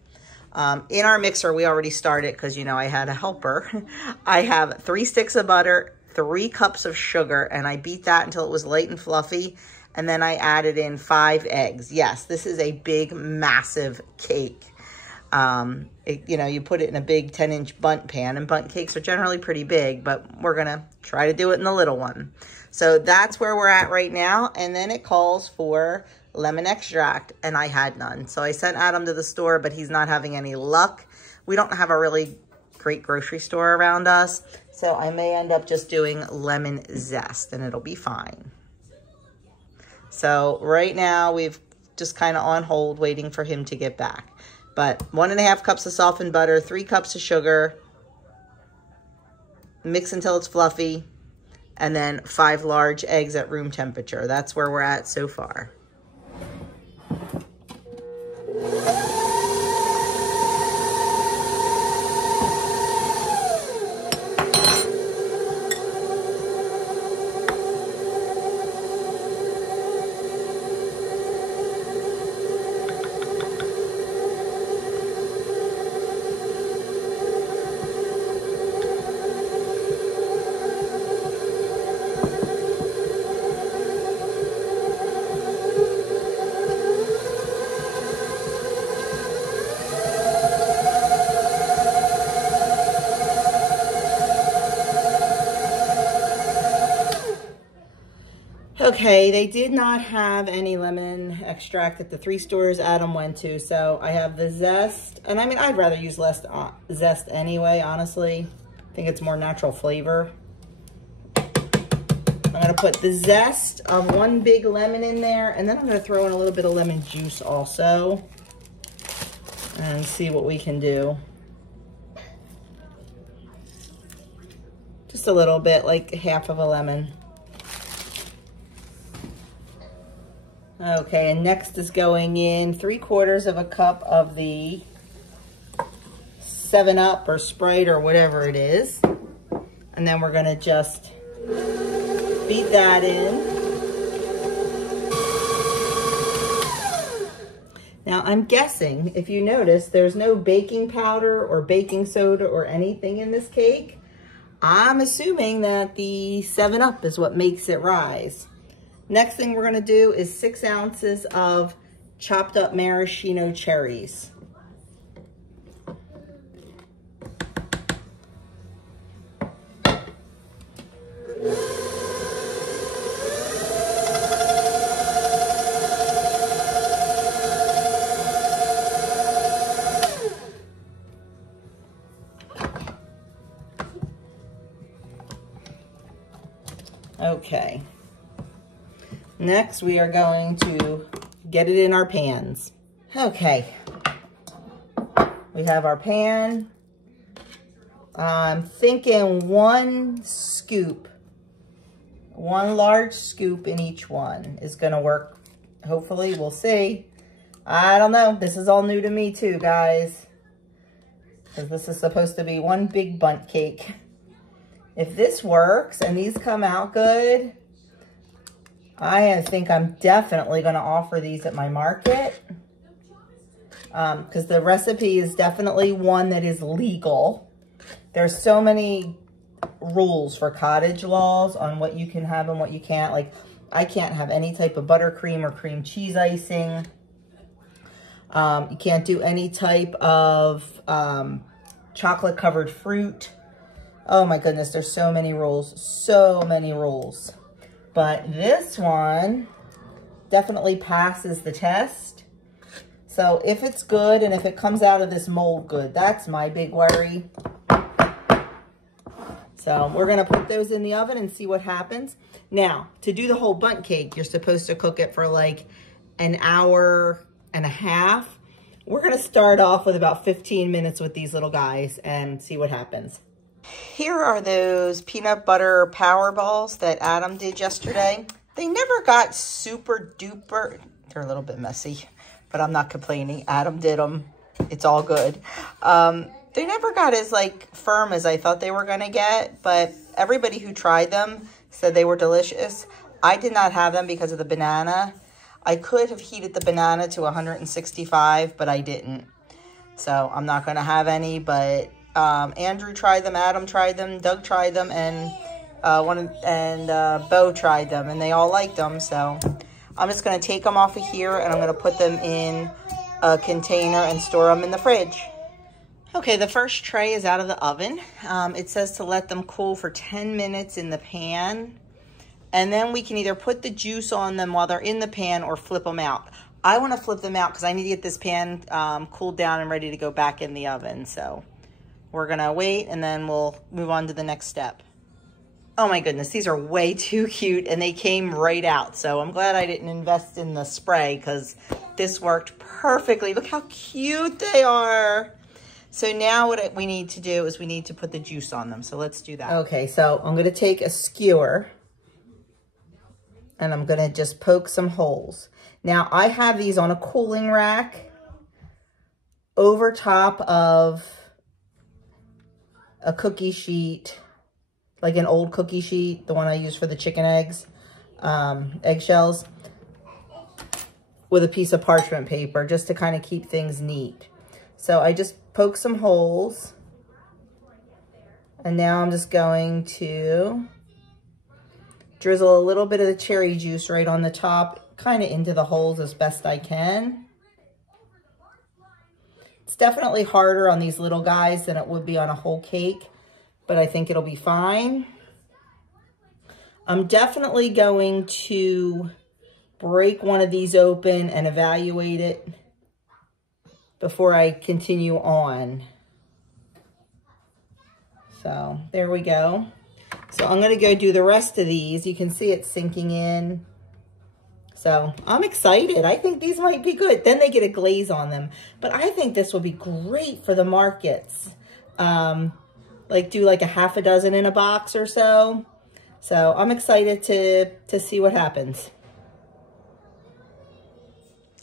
In our mixer, we already started because, you know, I had a helper. I have 3 sticks of butter, 3 cups of sugar, and I beat that until it was light and fluffy. And then I added in 5 eggs. Yes, this is a big, massive cake. You know, you put it in a big 10-inch bundt pan, and bundt cakes are generally pretty big, but we're going to try to do it in the little one. So that's where we're at right now. And then it calls for lemon extract, and I had none. So I sent Adam to the store, but he's not having any luck. We don't have a really great grocery store around us, so I may end up just doing lemon zest, and it'll be fine. So right now we've just kind of on hold waiting for him to get back. But 1.5 cups of softened butter, 3 cups of sugar, mix until it's fluffy, and then 5 large eggs at room temperature. That's where we're at so far. Okay, they did not have any lemon extract at the 3 stores Adam went to, so I have the zest. And I mean, I'd rather use less zest anyway, honestly. I think it's more natural flavor. I'm gonna put the zest of 1 big lemon in there, and then I'm gonna throw in a little bit of lemon juice also, and see what we can do. Just a little bit, like half of a lemon. Okay, and next is going in 3/4 of a cup of the 7-Up or Sprite or whatever it is. And then we're gonna just beat that in. Now I'm guessing, if you notice, there's no baking powder or baking soda or anything in this cake. I'm assuming that the 7-Up is what makes it rise. Next thing we're gonna do is 6 ounces of chopped up maraschino cherries. Okay. Next, we are going to get it in our pans. Okay. We have our pan. I'm thinking 1 scoop, 1 large scoop in each one is gonna work. Hopefully, we'll see. I don't know. This is all new to me too, guys. Because this is supposed to be 1 big bundt cake. If this works and these come out good, I think I'm definitely going to offer these at my market. Because the recipe is definitely one that is legal. There's so many rules for cottage laws on what you can have and what you can't. Like, I can't have any type of buttercream or cream cheese icing. You can't do any type of chocolate covered fruit. Oh my goodness, there's so many rules. So many rules. But this one definitely passes the test. So if it's good and if it comes out of this mold good, that's my big worry. So we're gonna put those in the oven and see what happens. Now, to do the whole bundt cake, you're supposed to cook it for like 1.5 hours. We're gonna start off with about 15 minutes with these little guys and see what happens. Here are those peanut butter power balls that Adam did yesterday. They never got super duper, they're a little bit messy, but I'm not complaining. Adam did them, it's all good. They never got as like firm as I thought they were gonna get, but everybody who tried them said they were delicious. I did not have them because of the banana. I could have heated the banana to 165, but I didn't. So I'm not gonna have any, but Andrew tried them, Adam tried them, Doug tried them, and Bo tried them, and they all liked them. So I'm just going to take them off of here, and I'm going to put them in a container and store them in the fridge. Okay, the first tray is out of the oven. It says to let them cool for 10 minutes in the pan. And then we can either put the juice on them while they're in the pan or flip them out. I want to flip them out because I need to get this pan cooled down and ready to go back in the oven. So we're going to wait, and then we'll move on to the next step. Oh my goodness, these are way too cute, and they came right out. So I'm glad I didn't invest in the spray because this worked perfectly. Look how cute they are. So now what we need to do is we need to put the juice on them. So let's do that. Okay, so I'm going to take a skewer and I'm going to just poke some holes. Now I have these on a cooling rack over top of a cookie sheet, like an old cookie sheet, the one I use for the chicken eggs, eggshells, with a piece of parchment paper just to kind of keep things neat. So I just poke some holes, and now I'm just going to drizzle a little bit of the cherry juice right on the top, kind of into the holes as best I can. It's definitely harder on these little guys than it would be on a whole cake, but I think it'll be fine. I'm definitely going to break one of these open and evaluate it before I continue on. So there we go. So I'm going to go do the rest of these. You can see it sinking in. So I'm excited. I think these might be good. Then they get a glaze on them. But I think this will be great for the markets. Like do like a half a dozen in a box or so. So I'm excited to see what happens.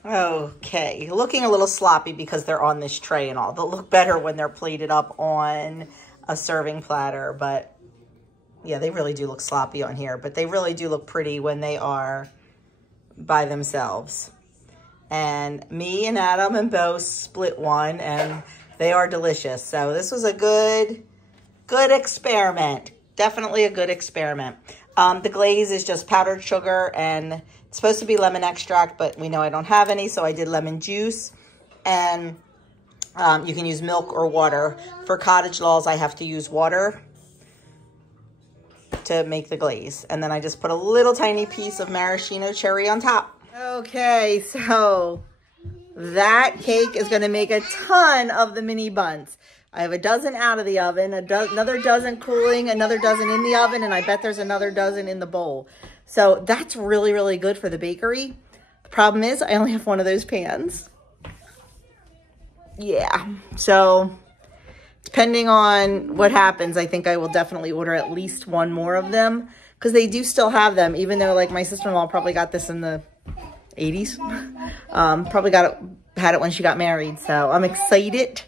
Okay, looking a little sloppy because they're on this tray and all. They'll look better when they're plated up on a serving platter, but yeah, they really do look sloppy on here, but they really do look pretty when they are by themselves. And me and Adam and Bo split one, and they are delicious. So this was a good experiment. Definitely a good experiment. The glaze is just powdered sugar, and it's supposed to be lemon extract, but we know I don't have any, so I did lemon juice. And you can use milk or water. For cottage laws, I have to use water to make the glaze. And then I just put a little tiny piece of maraschino cherry on top. Okay, so that cake is going to make a ton of the mini buns. I have a dozen out of the oven, another dozen cooling, another dozen in the oven, and I bet there's another dozen in the bowl. So that's really, really good for the bakery. The problem is I only have one of those pans. Yeah, so depending on what happens, I think I will definitely order at least one more of them because they do still have them, even though like my sister-in-law probably got this in the 80s. Probably had it when she got married. So I'm excited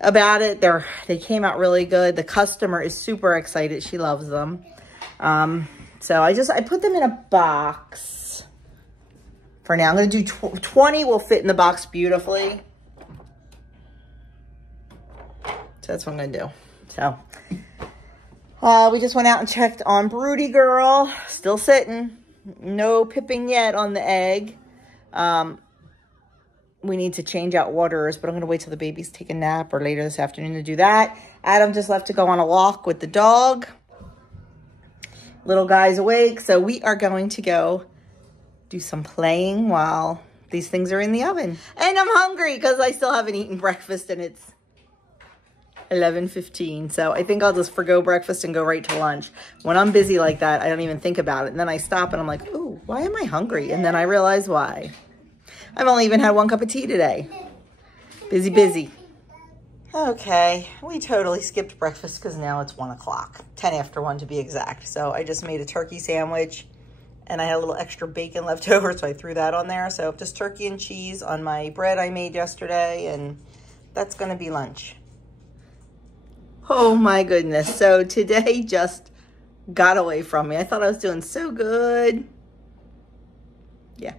about it. They came out really good. The customer is super excited. She loves them. So I put them in a box for now. I'm going to do 20 will fit in the box beautifully. So that's what I'm going to do. So we just went out and checked on Broody Girl. Still sitting. No pipping yet on the egg. We need to change out waters, but I'm going to wait till the babies take a nap or later this afternoon to do that. Adam just left to go on a walk with the dog. Little guy's awake, so we are going to go do some playing while these things are in the oven. And I'm hungry because I still haven't eaten breakfast and it's 11:15. So I think I'll just forgo breakfast and go right to lunch. When I'm busy like that, I don't even think about it. And then I stop and I'm like, ooh, why am I hungry? And then I realize why. I've only even had 1 cup of tea today. Busy, busy. Okay, we totally skipped breakfast because now it's 1 o'clock, 10 after 1 to be exact. So I just made a turkey sandwich and I had a little extra bacon left over, so I threw that on there. So just turkey and cheese on my bread I made yesterday, and that's gonna be lunch. Oh my goodness, so today just got away from me. I thought I was doing so good. Yeah,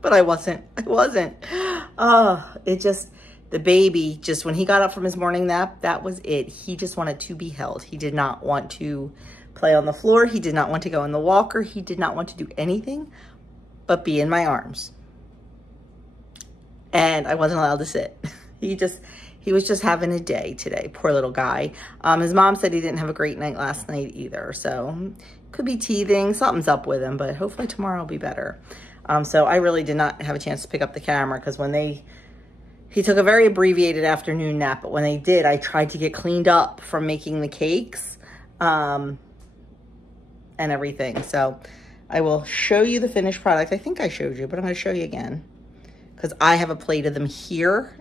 but I wasn't. Oh, the baby, just when he got up from his morning nap, that was it. He just wanted to be held. He did not want to play on the floor. He did not want to go in the walker. He did not want to do anything but be in my arms. And I wasn't allowed to sit. He was just having a day today. Poor little guy. His mom said he didn't have a great night last night either. So could be teething. Something's up with him, but hopefully tomorrow will be better. So I really did not have a chance to pick up the camera because he took a very abbreviated afternoon nap, but when they did, I tried to get cleaned up from making the cakes and everything. So I will show you the finished product. I think I showed you, but I'm going to show you again because I have a plate of them here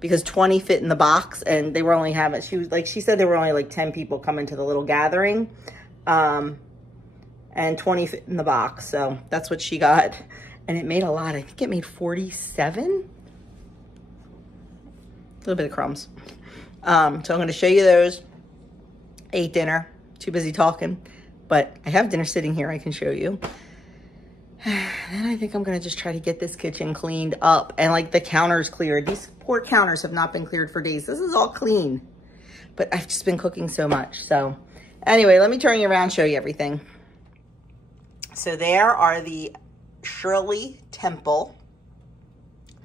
because 20 fit in the box and they were only having, she said there were only like 10 people coming to the little gathering and 20 fit in the box. So that's what she got. And it made a lot. I think it made 47. A little bit of crumbs. So I'm going to show you those. Ate dinner. Too busy talking. But I have dinner sitting here. I can show you. Then I think I'm going to just try to get this kitchen cleaned up. And like the counters cleared. These poor counters have not been cleared for days. This is all clean. But I've just been cooking so much. So anyway, let me turn you around and show you everything. So there are the Shirley Temple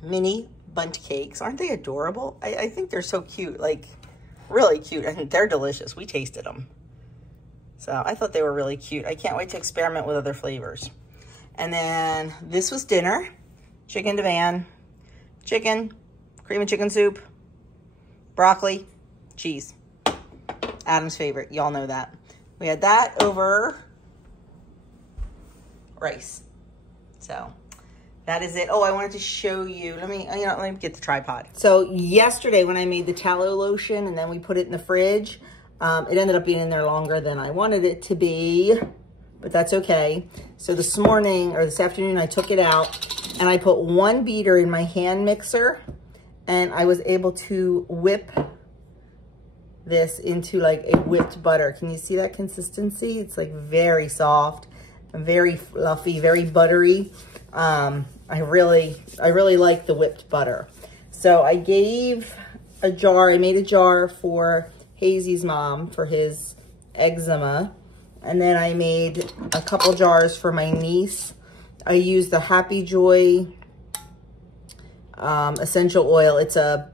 mini bundt cakes. Aren't they adorable? I think they're so cute, like really cute, and they're delicious. We tasted them. So I thought they were really cute. I can't wait to experiment with other flavors. And then this was dinner. Chicken divan, chicken, cream and chicken soup, broccoli, cheese. Adam's favorite, y'all know that. We had that over rice. So that is it. Oh, I wanted to show you. Let me get the tripod. So yesterday when I made the tallow lotion and then we put it in the fridge, it ended up being in there longer than I wanted it to be, but that's okay. So this morning or this afternoon, I took it out and I put one beater in my hand mixer and I was able to whip this into like a whipped butter. Can you see that consistency? It's like very soft, very fluffy, very buttery. I really like the whipped butter. So I gave a jar, I made a jar for Hazy's mom for his eczema. And then I made a couple jars for my niece. I used the Happy Joy essential oil. It's a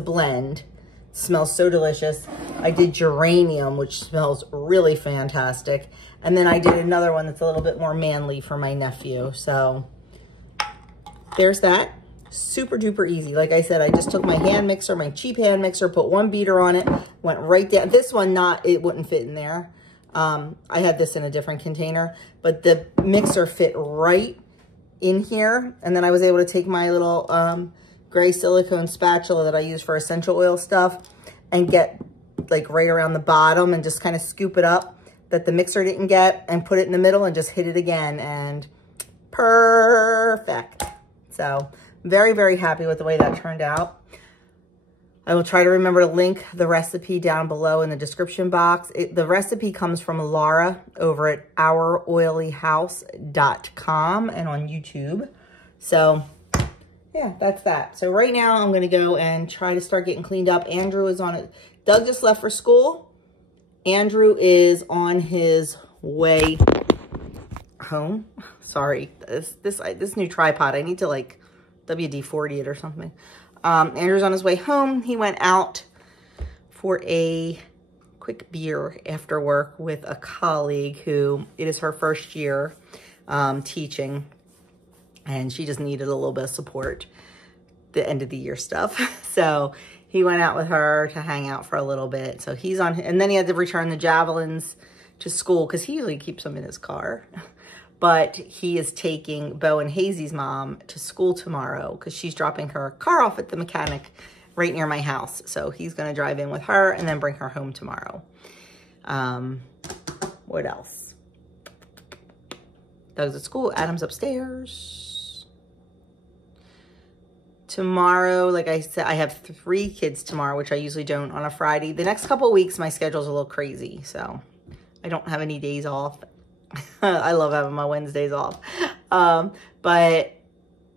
blend. It smells so delicious. I did geranium, which smells really fantastic. And then I did another one that's a little bit more manly for my nephew. So there's that. Super duper easy. Like I said, I just took my hand mixer, my cheap hand mixer, put one beater on it, went right down. This one, it wouldn't fit in there. I had this in a different container, but the mixer fit right in here. And then I was able to take my little gray silicone spatula that I use for essential oil stuff and get like right around the bottom and just kind of scoop it up that the mixer didn't get and put it in the middle and just hit it again and perfect. So very, very happy with the way that turned out. I will try to remember to link the recipe down below in the description box. The recipe comes from Laura over at ouroilyhouse.com and on YouTube. So yeah, that's that. So right now I'm going to go and try to start getting cleaned up. Andrew is on it. Doug just left for school. Andrew is on his way home. Sorry, this new tripod. I need to like WD-40 it or something. Andrew's on his way home. He went out for a quick beer after work with a colleague who it is her first year teaching, and she just needed a little bit of support, the end of the year stuff. So he went out with her to hang out for a little bit. So he's on, and then he had to return the javelins to school because he usually keeps them in his car. But he is taking Bo and Hazy's mom to school tomorrow because she's dropping her car off at the mechanic right near my house. So he's going to drive in with her and then bring her home tomorrow. What else? Doug's at school. Adam's upstairs. Tomorrow, like I said, I have 3 kids tomorrow, which I usually don't on a Friday. The next couple of weeks, my schedule's a little crazy, so I don't have any days off. I love having my Wednesdays off. But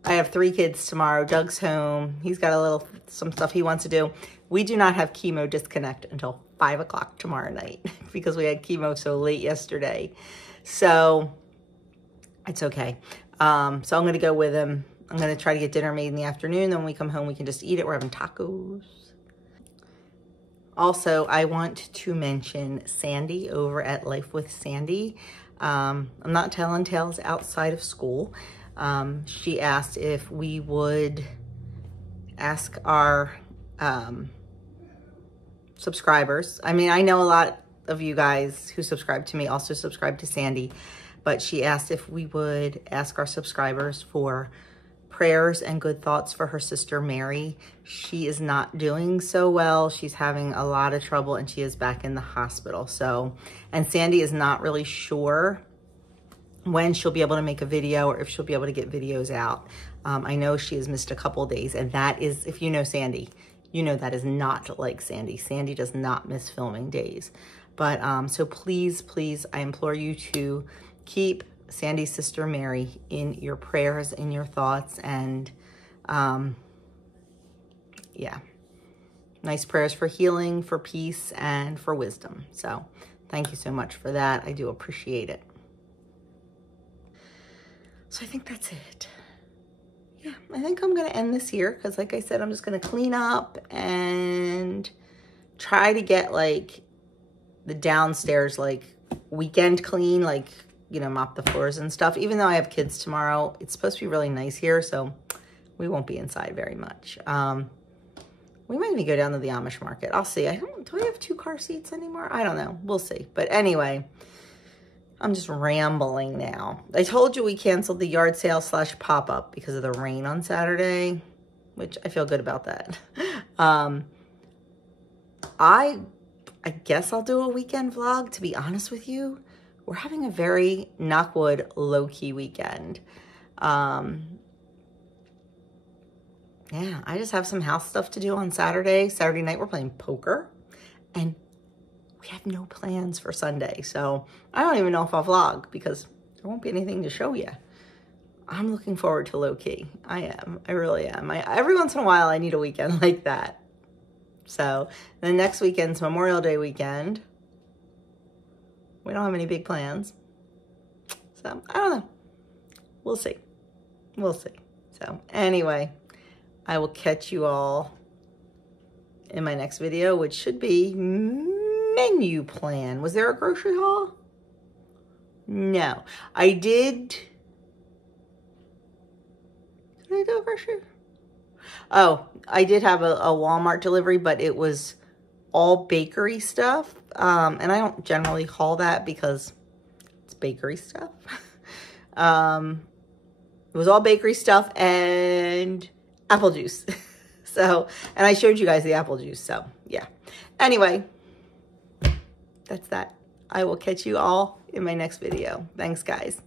I have 3 kids tomorrow. Doug's home. He's got some stuff he wants to do. We do not have chemo disconnect until 5 o'clock tomorrow night because we had chemo so late yesterday. So it's okay. So I'm going to go with him. I'm going to try to get dinner made in the afternoon. Then when we come home, we can just eat it. We're having tacos. Also, I want to mention Sandy over at Life with Sandy. I'm not telling tales outside of school. She asked if we would ask our subscribers. I mean, I know a lot of you guys who subscribe to me also subscribe to Sandy, but she asked if we would ask our subscribers for prayers and good thoughts for her sister Mary. She is not doing so well. She's having a lot of trouble and she is back in the hospital. So, and Sandy is not really sure when she'll be able to make a video or if she'll be able to get videos out. I know she has missed a couple days, and that is, if you know Sandy, you know that is not like Sandy. Sandy does not miss filming days. But so please, please, I implore you to keep Sandy's sister Mary in your prayers, in your thoughts, and yeah, nice prayers for healing, for peace, and for wisdom. So thank you so much for that. I do appreciate it. So I think that's it. Yeah, I think I'm going to end this here because, like I said, I'm just going to clean up and try to get, like, the downstairs, like, weekend clean, like, you know, mop the floors and stuff. Even though I have kids tomorrow, it's supposed to be really nice here, so we won't be inside very much. We might even go down to the Amish market. I'll see. Do I have 2 car seats anymore? I don't know. We'll see. But anyway, I'm just rambling now. I told you we canceled the yard sale / pop-up because of the rain on Saturday, which I feel good about that. I guess I'll do a weekend vlog, to be honest with you. We're having a very, knock wood, low-key weekend. Yeah, I just have some house stuff to do on Saturday. Saturday night, we're playing poker. And we have no plans for Sunday. So I don't even know if I'll vlog because there won't be anything to show you. I'm looking forward to low-key. I am. I really am. Every once in a while, I need a weekend like that. So the next weekend's Memorial Day weekend. We don't have any big plans. So I don't know. We'll see. We'll see. So anyway, I will catch you all in my next video, which should be menu plan. Was there a grocery haul? No. I did. Did I do a grocery? Oh, I did have a Walmart delivery, but it was all bakery stuff. And I don't generally haul that because it's bakery stuff. It was all bakery stuff and apple juice. So, and I showed you guys the apple juice. So yeah. Anyway, that's that. I will catch you all in my next video. Thanks, guys.